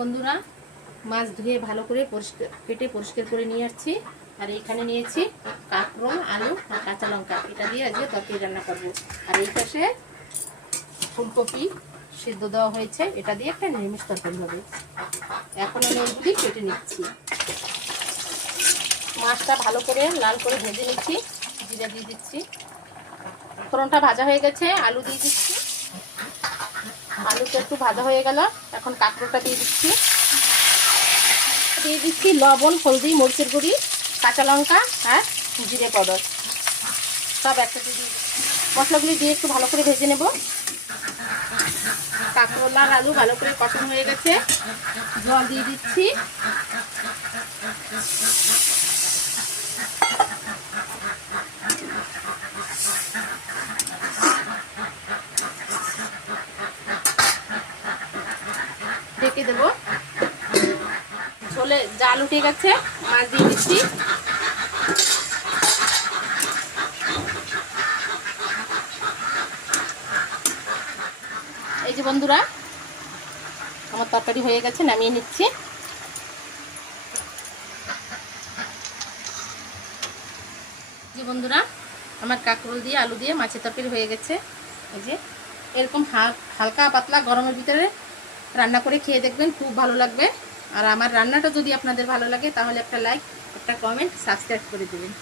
বন্ধুরা, মাছ ধুয়ে ভালো করে কেটে পরিষ্কার করে নিয়ে আসছি। আর এখানে নিয়েছি কাঁকরোল, আলু আর কাঁচা লঙ্কা। এটা দিয়ে আজকে তরকারি রান্না করবো। আর এই পাশে ফুলকপি সিদ্ধ দেওয়া হয়েছে, এটা দিয়ে একটা নিরামিষ তরকারি হবে। এখন আমি এগুলি কেটে নিচ্ছি। মাছটা ভালো করে লাল করে ভেজে নিচ্ছি। জিরা দিয়ে দিচ্ছি। ফোড়নটা ভাজা হয়ে গেছে, আলু দিয়ে দিচ্ছি। আলুটা একটু ভাজা হয়ে গেল, এখন কাঁকরোলটা দিয়ে দিচ্ছি। দিয়ে দিচ্ছি লবণ, হলদি, মরিচের গুঁড়ি, কাঁচা লঙ্কা আর জিরে পাউডার, সব একসাথে দিয়ে মশলাগুলি দিয়ে একটু ভালো করে ভেজে নেব। কাঁকরোল আর আলু ভালো করে কষানো হয়ে গেছে, জল দিয়ে দিচ্ছি। ঢেকে দেবো। ঝোলে জাল উঠে গেছে, মাছ দিয়ে দিচ্ছি। এই যে বন্ধুরা, আমার তরকারি হয়ে গেছে, নামিয়ে নিচ্ছি। যে বন্ধুরা, আমার কাঁকরোল দিয়ে আলু দিয়ে মাছের তরকারি হয়ে গেছে। এই যে এরকম হালকা পাতলা গরমের ভিতরে রান্না করে খেয়ে দেখবেন, খুব ভালো লাগবে। আর আমার রান্নাটা যদি আপনাদের ভালো লাগে তাহলে একটা লাইক, একটা কমেন্ট, সাবস্ক্রাইব করে দেবেন।